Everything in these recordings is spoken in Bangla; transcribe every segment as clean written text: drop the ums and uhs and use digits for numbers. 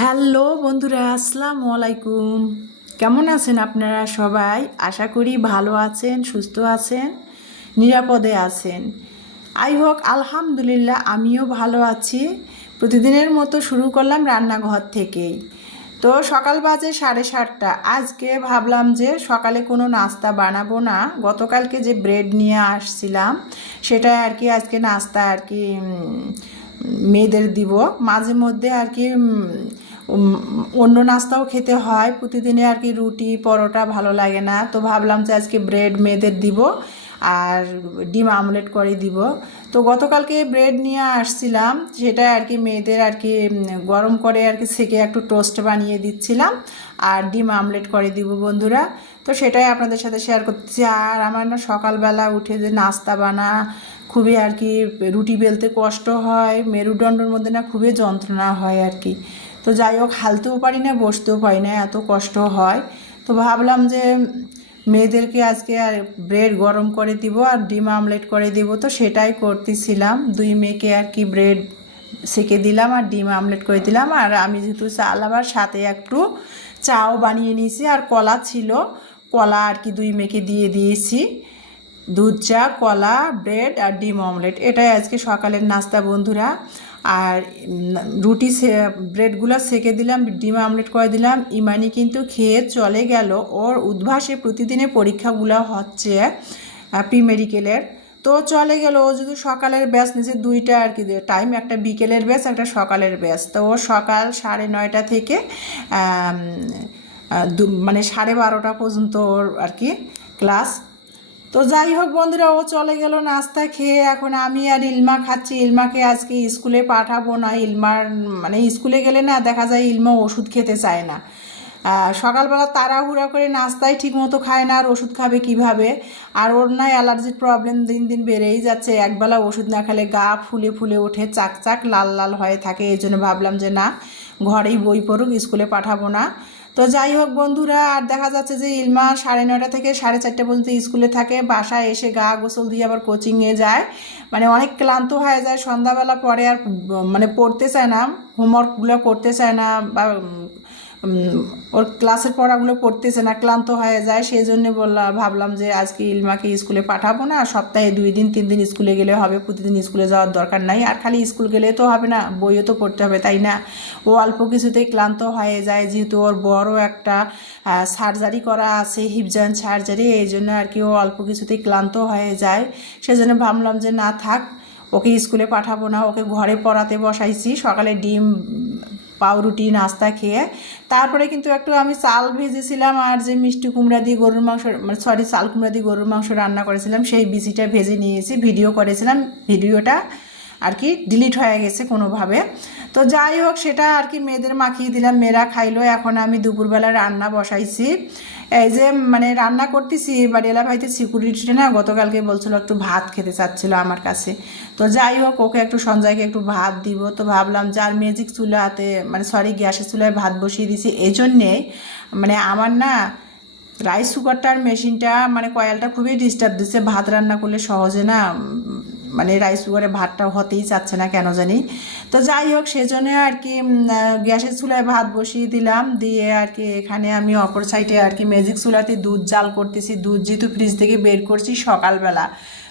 হ্যালো বন্ধুরা, আসসালামু আলাইকুম। কেমন আছেন আপনারা সবাই? আশা করি ভালো আছেন, সুস্থ আছেন, নিরাপদে আছেন। হোক আলহামদুলিল্লাহ, আমিও ভালো আছি। প্রতিদিনের মতো শুরু করলাম রান্নাঘর থেকেই। তো সকাল বাজে 7:30। আজকে ভাবলাম যে সকালে কোনো নাস্তা বানাবো না। গতকালকে যে ব্রেড নিয়ে আসছিলাম সেটা আর কি আজকে নাস্তা আর কি মেয়েদের দিব। মাঝে মধ্যে আর কি অন্য নাস্তাও খেতে হয়, প্রতিদিনে আর কি রুটি পরোটা ভালো লাগে না। তো ভাবলাম যে আজকে ব্রেড মেয়েদের দিব আর ডিম আমলেট করে দিব। তো গতকালকে ব্রেড নিয়ে আসছিলাম, সেটা আর কি মেয়েদের আর কি গরম করে আর কি সেকে একটু টোস্ট বানিয়ে দিচ্ছিলাম আর ডিম আমলেট করে দিব বন্ধুরা। তো সেটাই আপনাদের সাথে শেয়ার করছি। আর আমার না সকালবেলা উঠে যে নাস্তা বানা খুবই আর কি রুটি বেলতে কষ্ট হয়, মেরুদণ্ডের মধ্যে না খুবই যন্ত্রণা হয় আর কি। তো যাই হোক, হালতেও পারি না, বসতেও পারি না, এত কষ্ট হয়। তো ভাবলাম যে মেয়েদেরকে আজকে আর ব্রেড গরম করে দিব আর ডিম আমলেট করে দিব। তো সেটাই করতেছিলাম, দুই মেয়েকে আর কি ব্রেড সেকে দিলাম আর ডিম আমলেট করে দিলাম। আর আমি যেহেতু চাল আবার সাথে একটু চাও বানিয়ে নিয়েছি আর কলা ছিল, কলা আর কি দুই মেয়েকে দিয়ে দিয়েছি। দুধ চা, কলা, ব্রেড আর ডিম অমলেট, এটাই আজকে সকালের নাস্তা বন্ধুরা। আর রুটি ব্রেডগুলো সেকে দিলাম, ডিম আমলেট করে দিলাম। ইমানি কিন্তু খেয়ে চলে গেল, ওর উদ্ভাসে প্রতিদিনের পরীক্ষাগুলো হচ্ছে প্রি মেডিকেলের। তো চলে গেল, ও যদি সকালের ব্যাচ নিচে দুইটা আর কি টাইম, একটা বিকেলের ব্যাচ একটা সকালের ব্যাচ। তো ও সকাল 9:30 থেকে মানে 12:30 পর্যন্ত ওর আর কি ক্লাস। তো যাই হোক বন্ধুরা, ও চলে গেল নাস্তা খেয়ে। এখন আমি আর ইলমা খাচ্ছি। ইলমাকে আজকে স্কুলে পাঠাবো না। ইলমার মানে স্কুলে গেলে না দেখা যায় ইলমা ওষুধ খেতে চায় না। সকালবেলা তাড়াহুড়া করে নাস্তায় ঠিকমতো খায় না, আর ওষুধ খাবে কিভাবে? আর ওর না অ্যালার্জির প্রবলেম দিন দিন বেড়েই যাচ্ছে। একবেলা ওষুধ না খেলে গা ফুলে ফুলে ওঠে, চাক লাল লাল হয়ে থাকে। এই জন্য ভাবলাম যে না, ঘরেই বই পড়ুক, স্কুলে পাঠাবো না। তো যাই হোক বন্ধুরা, আর দেখা যাচ্ছে যে ইলমা 9:30 থেকে 4:30 পর্যন্ত স্কুলে থাকে। বাসায় এসে গা গোসল দিয়ে আবার কোচিংয়ে যায়, মানে অনেক ক্লান্ত হয়ে যায়। সন্ধ্যাবেলা পরে আর মানে পড়তে চায় না, হোমওয়ার্কগুলো করতে চায় না, বা ওর ক্লাসের পড়াগুলো পড়তেছে না, ক্লান্ত হয়ে যায়। সেই জন্য ভাবলাম যে আজকে ইলমাকে স্কুলে পাঠাবো না। সপ্তাহে 2 দিন 3 দিন স্কুলে গেলে হবে, প্রতিদিন স্কুলে যাওয়ার দরকার নাই। আর খালি স্কুল গেলে তো হবে না, বইও তো পড়তে হবে, তাই না? ও অল্প কিছুতেই ক্লান্ত হয়ে যায়, যেহেতু ওর বড় একটা সার্জারি করা আছে, হিপ জয়েন্ট সার্জারি। এই জন্য আর কি ও অল্প কিছুতেই ক্লান্ত হয়ে যায়। সেজন্য ভাবলাম যে না থাক, ওকে স্কুলে পাঠাবো না, ওকে ঘরে পড়াতে বসাইছি। সকালে ডিম পাউরুটি নাস্তা খেয়ে তারপরে কিন্তু একটু আমি চাল ভেজেছিলাম, আর যে মিষ্টি কুমড়া দিয়ে গরুর মাংস, মানে সরি, চাল কুমড়া দিয়ে গরুর মাংস রান্না করেছিলাম, সেই বিচিটা ভেজে নিয়েছি, ভিডিও করেছিলাম। ভিডিওটা আর কি ডিলিট হয়ে গেছে কোনোভাবে। তো যাই হোক, সেটা আর কি মেয়েদের মাখিয়ে দিলাম, মেয়েরা খাইলো। এখন আমি দুপুরবেলা রান্না বসাইছি। এই যে মানে রান্না করতেছি, বাড়িওয়ালা ভাইতে সিকিউরিটিটা না গতকালকে বলছিল একটু ভাত খেতে চাচ্ছিল আমার কাছে। তো যাই হোক, ওকে একটু সঞ্জয়কে একটু ভাত দিব। তো ভাবলাম যে আর ম্যাজিক চুলাতে, মানে সরি, গ্যাসের চুলায় ভাত বসিয়ে দিছি। এই জন্যেই মানে আমার না রাইস কুকারটার মেশিনটা মানে কয়েলটা খুবই ডিস্টার্ব দিচ্ছে। ভাত রান্না করলে সহজে না মানে রাইস কুকারে ভাতটা হতেই চাচ্ছে না কেন জানি। তো যাই হোক, সেজন্য আর কি গ্যাসের চুলায় ভাত বসিয়ে দিলাম। দিয়ে আর কি এখানে আমি অপর সাইডে আর কি ম্যাজিক চুলাতে দুধ জাল করতেছি। দুধ যেহেতু ফ্রিজ থেকে বের করছি সকালবেলা,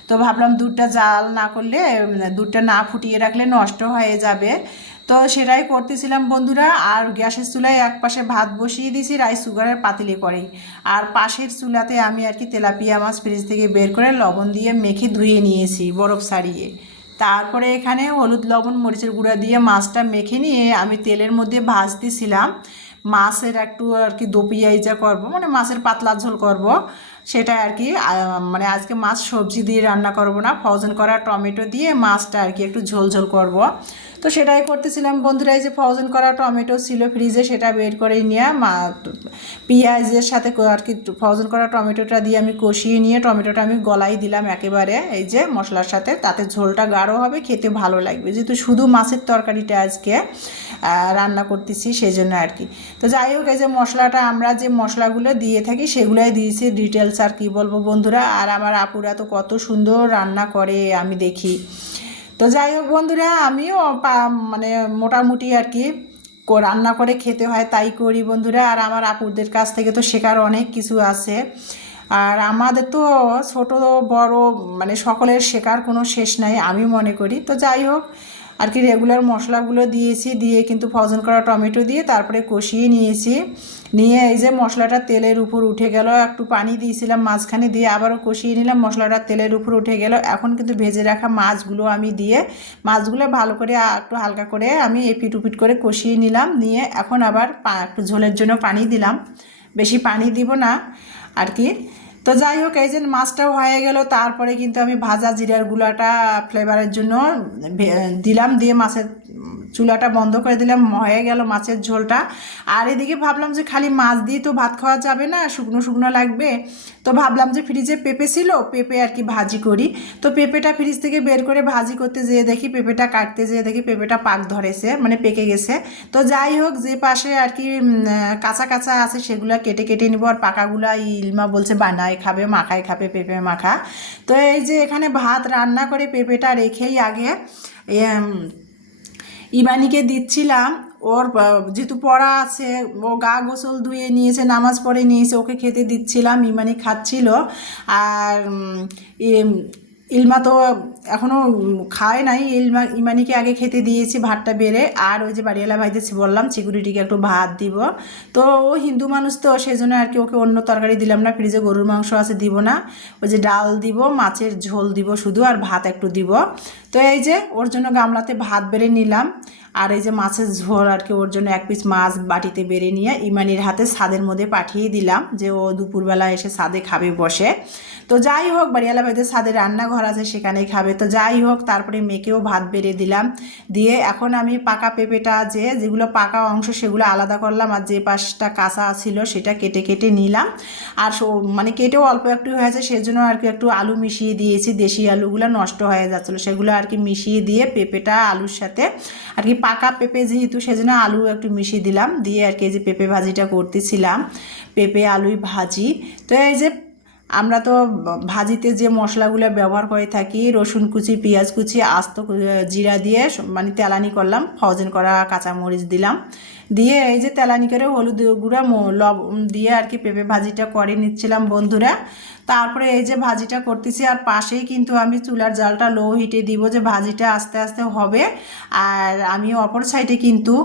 তো ভাবলাম দুধটা জাল না করলে, দুধটা না ফুটিয়ে রাখলে নষ্ট হয়ে যাবে। তো সেটাই করতেছিলাম বন্ধুরা। আর গ্যাসের চুলায় এক পাশে ভাত বসিয়ে দিয়েছি রাইস কুকারের পাতিলে করেই, আর পাশের চুলাতে আমি আর কি তেলাপিয়া মাছ ফ্রিজ থেকে বের করে লবণ দিয়ে মেখে ধুয়ে নিয়েছি বরফ ছাড়িয়ে। তারপরে এখানে হলুদ লবণ মরিচের গুঁড়া দিয়ে মাছটা মেখে নিয়ে আমি তেলের মধ্যে ভাজতেছিলাম। মাছের একটু আর কি দো পিঁয়াজা করবো, মানে মাছের পাতলা ঝোল করব। সেটা আর কি মানে আজকে মাছ সবজি দিয়ে রান্না করব না, ফ্রোজেন করা টমেটো দিয়ে মাছটা আর কি একটু ঝোল ঝোল করব। তো সেটাই করতেছিলাম বন্ধুরা। এই যে ফ্রোজেন করা টমেটো ছিল ফ্রিজে, সেটা বের করে নিয়ে পেঁয়াজের সাথে আর কি ফ্রোজেন করা টমেটোটা দিয়ে আমি কষিয়ে নিয়ে টমেটোটা আমি গলাই দিলাম একেবারে এই যে মশলার সাথে। তাতে ঝোলটা গাঢ় হবে, খেতে ভালো লাগবে, যেহেতু শুধু মাছের তরকারিটা আজকে রান্না করতেছি সেই জন্য আর কি। তো যাই হোক, এই যে মশলাটা আমরা যে মশলাগুলো দিয়ে থাকি সেগুলোই দিয়েছি ডিটেলস, আর কি বলবো বন্ধুরা। আর আমার আপুরা তো কত সুন্দর রান্না করে আমি দেখি। তো যাই হোক বন্ধুরা, আমিও মানে মোটামুটি আর কি রান্না করে খেতে হয় তাই করি বন্ধুরা। আর আমার আপুদের কাছ থেকে তো শেখার অনেক কিছু আছে। আর আমাদের তো ছোট বড় মানে সকলের শেখার কোনো শেষ নাই আমি মনে করি। তো যাই হোক আর কি রেগুলার মশলাগুলো দিয়েছি, দিয়ে কিন্তু ফ্রোজেন করা টমেটো দিয়ে তারপরে কষিয়ে নিয়েছি। নিয়ে এই যে মশলাটা তেলের উপর উঠে গেল, একটু পানি দিয়েছিলাম মাঝখানে, দিয়ে আবারও কষিয়ে নিলাম, মশলাটা তেলের উপর উঠে গেল। এখন কিন্তু ভেজে রাখা মাছগুলো আমি দিয়ে মাছগুলো ভালো করে একটু হালকা করে আমি এপিট উপিট করে কষিয়ে নিলাম। নিয়ে এখন আবার একটু ঝোলের জন্য পানি দিলাম, বেশি পানি দিব না আর কি। তো যাই হোক এই যে মাছটাও হয়ে গেল, তারপরে কিন্তু আমি ভাজা জিরার গুঁড়াটা ফ্লেভারের জন্য দিলাম, দিয়ে মাছের চুলাটা বন্ধ করে দিলাম, হয়ে গেল মাছের ঝোলটা। আর এদিকে ভাবলাম যে খালি মাছ দিয়ে তো ভাত খাওয়া যাবে না, শুকনো শুকনো লাগবে। তো ভাবলাম যে ফ্রিজে পেঁপে ছিল, পেঁপে আর কি ভাজি করি। তো পেঁপেটা ফ্রিজ থেকে বের করে ভাজি করতে যেয়ে দেখি, পেঁপেটা কাটতে যেয়ে দেখি পেঁপেটা পাক ধরেছে, মানে পেকে গেছে। তো যাই হোক যে পাশে আর কি কাঁচা কাঁচা আছে সেগুলো কেটে কেটে নিব। আর পাকাগুলা ইলমা বলছে বানায় খাবে, মাখায় খাবে পেঁপে মাখা। তো এই যে এখানে ভাত রান্না করে পেঁপেটা রেখেই আগে ইমানিকে দিচ্ছিলাম। ওর যেহেতু পড়া আছে, ও গা গোসল ধুয়ে নিয়েছে, নামাজ পড়ে নিয়েছে, ওকে খেতে দিচ্ছিলাম, ইমানি খাচ্ছিল। আর ইলমা তো এখনও খায় নাই, ইমানিকে আগে খেতে দিয়েছি ভাতটা বেড়ে। আর ওই যে বাড়িওয়ালা ভাইদের বললাম সিকিউরিটিকে একটু ভাত দিব। তো ও হিন্দু মানুষ তো সেই জন্য আর কি ওকে অন্য তরকারি দিলাম না, ফ্রিজে গরুর মাংস আছে দিব না, ওই যে ডাল দিব, মাছের ঝোল দিব শুধু, আর ভাত একটু দিব। তো এই যে ওর জন্য গামলাতে ভাত বেড়ে নিলাম, আর এই যে মাছের ঝোল আর কি ওর জন্য এক পিস মাছ বাটিতে বেড়ে নিয়ে ইমানির হাতে ছাদের মধ্যে পাঠিয়ে দিলাম, যে ও দুপুরবেলা এসে ছাদে খাবে বসে। তো যাই হোক বাড়িওয়ালা ভাইদের ছাদে রান্নাঘর আছে সেখানেই খাবে। তো যাই হোক তারপরে মেয়েকেও ভাত বেড়ে দিলাম, দিয়ে এখন আমি পাকা পেঁপেটা যেগুলো পাকা অংশ সেগুলো আলাদা করলাম, আর যে পাশটা কাঁচা ছিল সেটা কেটে কেটে নিলাম। আর মানে কেটেও অল্প একটু হয়েছে সেজন্য আর কি একটু আলু মিশিয়ে দিয়েছি, দেশি আলুগুলো নষ্ট হয়ে যাচ্ছিলো সেগুলো আর কি মিশিয়ে দিয়ে পেঁপেটা আলুর সাথে আর কি, পাকা পেঁপে যেহেতু সেজন্য আলু একটু মিশিয়ে দিলাম, দিয়ে আর কি এই যে পেঁপে ভাজিটা করতেছিলাম, পেঁপে আলুই ভাজি। তো এই যে আমরা তো ভাজিতে যে মশলাগুলো ব্যবহার করে থাকি, রসুন কুচি, পেঁয়াজ কুচি, আস্ত জিরা দিয়ে মানে তেলানি করলাম, ফ্রোজেন করা কাঁচামরিচ দিলাম, দিয়ে এই যে তেলানি করে হলুদ গুঁড়া লবণ দিয়ে আর কি পেঁপে ভাজিটা করে নিচ্ছিলাম বন্ধুরা। তারপরে এই যে ভাজিটা করতেছি, আর পাশেই কিন্তু আমি চুলার জালটা লো হিটে দিব, যে ভাজিটা আস্তে আস্তে হবে। আর আমি অপর সাইডে কিন্তু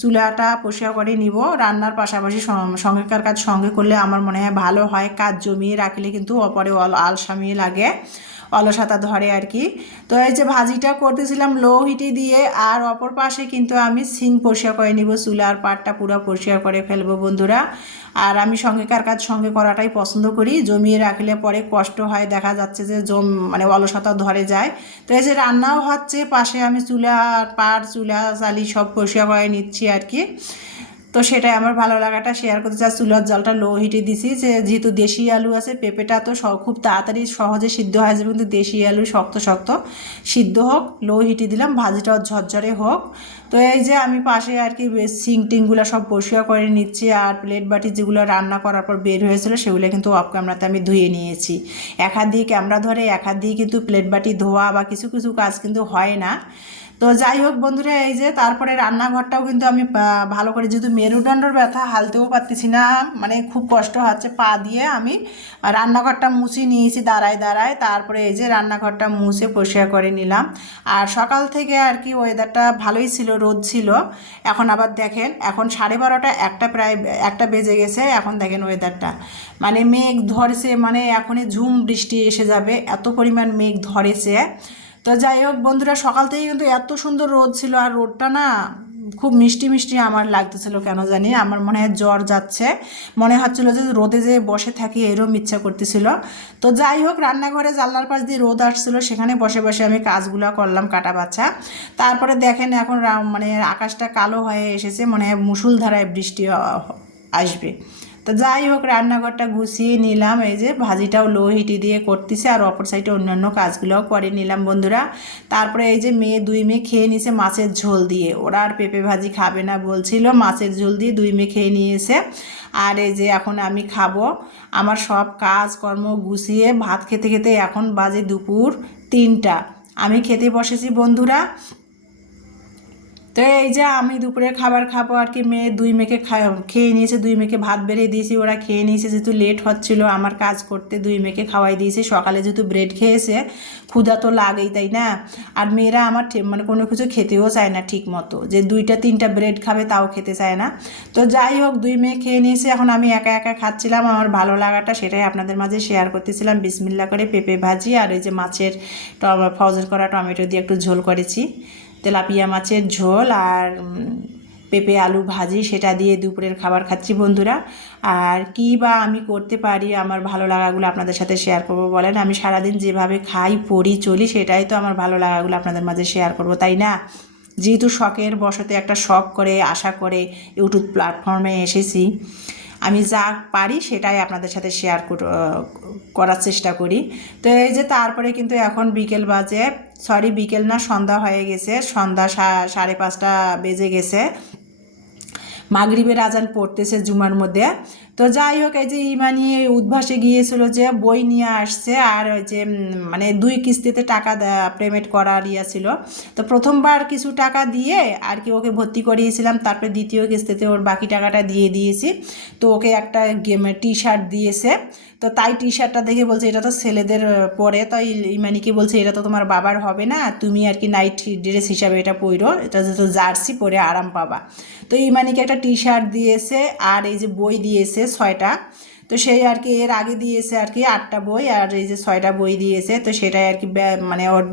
চুলাটা পরিষ্কার করে নিব। রান্নার পাশাপাশি সঙ্গেকার কাজ সঙ্গে করলে আমার মনে হয় ভালো হয়, কাজ জমিয়ে রাখলে কিন্তু অপরে আলসামিয়ে লাগে, অলসতা ধরে আর কি। তো এই যে ভাজিটা করতেছিলাম লো হিটে দিয়ে, আর অপর পাশে কিন্তু আমি সিং পরিষ্কার করে নিব, চুলার পাটটা পুরো পরিষ্কার করে ফেলবো বন্ধুরা। আর আমি সঙ্গেকার কাজ সঙ্গে করাটাই পছন্দ করি, জমিয়ে রাখলে পরে কষ্ট হয়, দেখা যাচ্ছে যে মানে অলসতা ধরে যায়। তো এই যে রান্নাও হচ্ছে পাশে, আমি চুলা পাট চুলা চালি সব পরিষ্কার করে নিচ্ছি আর কি। তো সেটাই আমার ভালো লাগাটা শেয়ার করতে চাই। চুলার জলটা লো হিটে দিছি, যে যেহেতু দেশি আলু আছে, পেঁপেটা তো খুব তাড়াতাড়ি সহজে সিদ্ধ হয়ে যাবে, কিন্তু দেশি আলু শক্ত শক্ত, সিদ্ধ হোক, লো হিটে দিলাম, ভাজিটাও ঝরঝরে হোক। তো এই যে আমি পাশে আর কি সিং টিংগুলো সব পরিষ্কার করে নিচ্ছি, আর প্লেট বাটি যেগুলো রান্না করার পর বের হয়েছিল সেগুলো কিন্তু অফ ক্যামেরাতে আমি ধুয়ে নিয়েছি। এক হাত দিয়ে ক্যামেরা ধরে, এক হাত দিয়ে কিন্তু প্লেট বাটি ধোয়া বা কিছু কিছু কাজ কিন্তু হয় না। তো যাই হোক বন্ধুরা এই যে তারপরে রান্নাঘরটাও কিন্তু আমি ভালো করে, যেহেতু মেরুদণ্ডর ব্যথা, হালতেও পারতেছি না, মানে খুব কষ্ট হচ্ছে পা দিয়ে, আমি রান্নাঘরটা মুছে নিয়েছি দাঁড়ায় দাঁড়ায়। তারপরে এই যে রান্নাঘরটা মুছে পরিষ্কার করে নিলাম। আর সকাল থেকে আর কি ওয়েদারটা ভালোই ছিল, রোদ ছিল। এখন আবার দেখেন, এখন 12:30 একটা, প্রায় একটা বেজে গেছে, এখন দেখেন ওয়েদারটা মানে মেঘ ধরেছে, মানে এখনই ঝুম বৃষ্টি এসে যাবে, এত পরিমাণ মেঘ ধরেছে। তো যাই হোক বন্ধুরা সকাল থেকে কিন্তু এত সুন্দর রোদ ছিল, আর রোদটা না খুব মিষ্টি মিষ্টি আমার লাগতেছিল, কেন জানি আমার মনে হয় জ্বর যাচ্ছে, মনে হচ্ছিল যে রোদে যে বসে থাকি এরকম ইচ্ছা করতেছিল। তো যাই হোক রান্নাঘরে জানলার পাশ দিয়ে রোদ আসছিল, সেখানে বসে বসে আমি কাজগুলো করলাম কাটা বাছা। তারপরে দেখেন এখন মানে আকাশটা কালো হয়ে এসেছে, মনে হয় মুষলধারায় বৃষ্টি আসবে। তো যাই হোক রান্নাঘরটা গুছিয়ে নিলাম, এই যে ভাজিটাও লো হিটে দিয়ে করতেছে, আর অপর সাইডে অন্যান্য কাজগুলোও করে নিলাম বন্ধুরা। তারপরে এই যে দুই মেয়ে খেয়ে নিয়েছে মাছের ঝোল দিয়ে, ওরা আর পেঁপে ভাজি খাবে না বলছিল, মাছের ঝোল দিয়ে দুই মেয়ে খেয়ে নিয়েছে। আর এই যে এখন আমি খাবো, আমার সব কাজ কর্ম গুছিয়ে ভাত খেতে খেতে এখন বাজে দুপুর 3টা, আমি খেতে বসেছি বন্ধুরা। তো এই যে আমি দুপুরে খাবার খাবো আর কি, দুই মেয়েকে খেয়ে নিয়েছে, দুই মেয়েকে ভাত বেড়ে দিয়েছি, ওরা খেয়ে নিয়েছে, যেহেতু লেট হচ্ছিল আমার কাজ করতে, দুই মেয়েকে খাওয়াই দিয়েছি। সকালে যেহেতু ব্রেড খেয়েছে, ক্ষুধা তো লাগেই, তাই না? আর মেয়েরা আমার মানে কোনো কিছু খেতেও চায় না ঠিক মতো, যে 2-3টা ব্রেড খাবে তাও খেতে চায় না। তো যাই হোক, দুই মেয়ে খেয়ে নিয়েছে, এখন আমি একা একা খাচ্ছিলাম। আমার ভালো লাগাটা সেটাই আপনাদের মাঝে শেয়ার করতেছিলাম। বিসমিল্লা করে পেঁপে ভাজি আর ওই যে মাছের ফ্রোজেন করা টমেটো দিয়ে একটু ঝোল করেছি, তেলাপিয়া মাছের ঝোল আর পেঁপে আলু ভাজি, সেটা দিয়ে দুপুরের খাবার খাচ্ছি বন্ধুরা। আর কী বা আমি করতে পারি আমার ভালো লাগাগুলো আপনাদের সাথে শেয়ার করব বলেন? আমি সারাদিন যেভাবে খাই পড়ি চলি, সেটাই তো আমার ভালো লাগাগুলো আপনাদের মাঝে শেয়ার করব, তাই না? যেহেতু শখের বশতে একটা শখ করে আশা করে ইউটিউব প্ল্যাটফর্মে এসেছি, আমি যা পারি সেটাই আপনাদের সাথে শেয়ার করার চেষ্টা করি। তো এই যে তারপরে কিন্তু এখন বিকেল বাজে, সরি বিকেল না, সন্ধ্যা হয়ে গেছে, সন্ধ্যা 5:30 বেজে গেছে, মাগরিবের আজান পড়তেছে জুমার মধ্যে। তো যাই হোক, এই যে ইমানি উদ্ভাসে গিয়েছিল, যে বই নিয়ে আসছে, আর ওই যে মানে 2 কিস্তিতে টাকা পেমেন্ট করার ছিল। তো প্রথমবার কিছু টাকা দিয়ে আর কি ওকে ভর্তি করিয়েছিলাম, তারপরে দ্বিতীয় কিস্তিতে ওর বাকি টাকাটা দিয়ে দিয়েছি। তো ওকে একটা টি শার্ট দিয়েছে, তো তাই টি শার্টটা দেখে বলছে এটা তো ছেলেদের পরে, তাই ইমানিকে বলছে এটা তো তোমার বাবার হবে না, তুমি আর কি নাইট ড্রেস হিসাবে এটা পরো, এটা যেহেতু জার্সি পরে আরাম পাবা। তো ইমানিকে একটা টি শার্ট দিয়েছে, আর এই যে বই দিয়েছে 6টা। তো সেই আর কি এর আগে দিয়েছে আর কি 8টা বই, আর এই যে 6টা বই দিয়েছে। তো সেটাই আর কি মানে ওর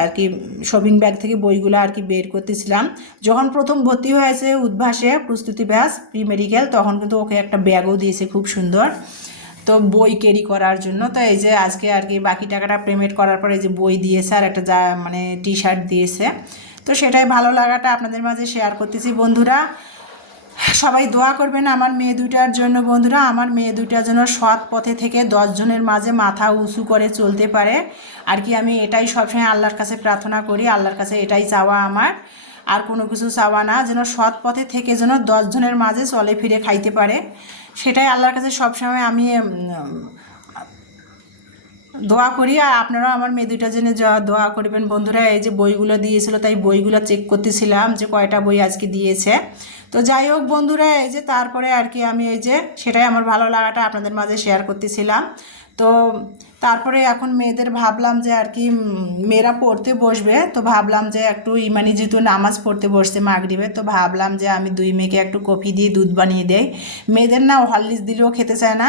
আর কি শপিং ব্যাগ থেকে বইগুলো আর কি বের করতেছিলাম। যখন প্রথম ভর্তি হয়েছে উদ্ভাসে প্রস্তুতি ব্যাচ প্রি মেডিকেল, তখন কিন্তু ওকে একটা ব্যাগও দিয়েছে খুব সুন্দর, তো বই ক্যারি করার জন্য। তো এই যে আজকে আর কি বাকি টাকাটা পেমেন্ট করার পরে যে বই দিয়েছে আর একটা মানে টি শার্ট দিয়েছে। তো সেটাই ভালো লাগাটা আপনাদের মাঝে শেয়ার করতেছি বন্ধুরা। সবাই দোয়া করবেন আমার মেয়ে দুইটার জন্য বন্ধুরা, আমার মেয়ে দুইটার জন্য সৎ পথে থেকে 10 জনের মাঝে মাথা উঁচু করে চলতে পারে আর কি। আমি এটাই সবসময় আল্লাহর কাছে প্রার্থনা করি, আল্লাহর কাছে এটাই চাওয়া আমার, আর কোনো কিছু চাওয়া না, যেন সৎ পথে থেকে যেন 10 জনের মাঝে চলে ফিরে খাইতে পারে, সেটাই আল্লাহর কাছে সবসময় আমি দোয়া করি। আর আপনারাও আমার মেয়ে দুইটার জন্য দোয়া করবেন বন্ধুরা। এই যে বইগুলো দিয়েছিল, তাই বইগুলো চেক করতেছিলাম যে কয়টা বই আজকে দিয়েছে। তো যাই হোক বন্ধুরা, এই যে তারপরে আর কি আমি এই যে সেটাই আমার ভালো লাগাটা আপনাদের মাঝে শেয়ার করতেছিলাম। তো তারপরে এখন মেয়েদের ভাবলাম যে আর কি মেয়েরা পড়তে বসবে, তো ভাবলাম যে একটু ইমানি যেহেতু নামাজ পড়তে বসছে মাগরিবে, তো ভাবলাম যে আমি দুই মেয়েকে একটু কফি দিয়ে দুধ বানিয়ে দেই। মেয়েদের না হরলিক্স দিলেও খেতে চায় না,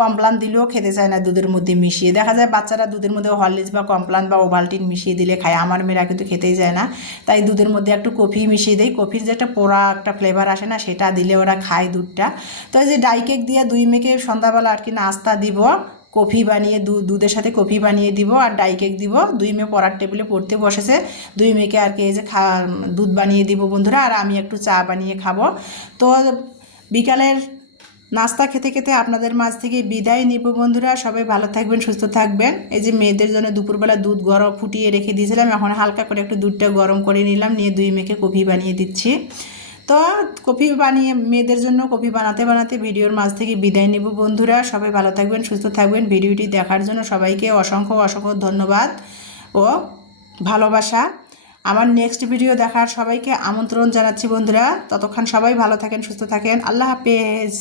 কমপ্লান দিলেও খেতে চায় না দুধের মধ্যে মিশিয়ে। দেখা যায় বাচ্চারা দুধের মধ্যে হরলিক্স বা কমপ্লান বা ওভালটিন মিশিয়ে দিলে খায়, আমার মেয়েরা কিন্তু খেতেই যায় না। তাই দুধের মধ্যে একটু কফি মিশিয়ে দেই, কফির যে একটা পোড়া একটা ফ্লেভার আসে না, সেটা দিলে ওরা খায় দুধটা। তো এই যে ডাই কেক দিয়ে দুই মেয়েকে সন্ধ্যাবেলা আর কি নাস্তা দিব, কফি বানিয়ে দুধের সাথে কফি বানিয়ে দিব আর ডাই কেক দিব। দুই মেয়ে পড়ার টেবিলে পড়তে বসেছে, দুই মেয়েকে আর কি এই যে দুধ বানিয়ে দিব বন্ধুরা, আর আমি একটু চা বানিয়ে খাবো। তো বিকালের নাস্তা খেতে খেতে আপনাদের মাঝ থেকে বিদায় নিব বন্ধুরা। সবাই ভালো থাকবেন, সুস্থ থাকবেন। এই যে মেয়েদের জন্য দুপুরবেলা দুধ গরম ফুটিয়ে রেখে দিয়েছিলাম, এখন হালকা করে একটু দুধটা গরম করে নিলাম, নিয়ে দুই মেয়েকে কফি বানিয়ে দিচ্ছি। তো কফি বানিয়ে মেয়েদের জন্য কফি বানাতে বানাতে ভিডিওর মাঝ থেকে বিদায় নেব বন্ধুরা। সবাই ভালো থাকবেন, সুস্থ থাকবেন। ভিডিওটি দেখার জন্য সবাইকে অসংখ্য অসংখ্য ধন্যবাদ ও ভালোবাসা। আমার নেক্সট ভিডিও দেখার সবাইকে আমন্ত্রণ জানাচ্ছি বন্ধুরা। ততক্ষণ সবাই ভালো থাকেন, সুস্থ থাকেন। আল্লাহ হাফেজ।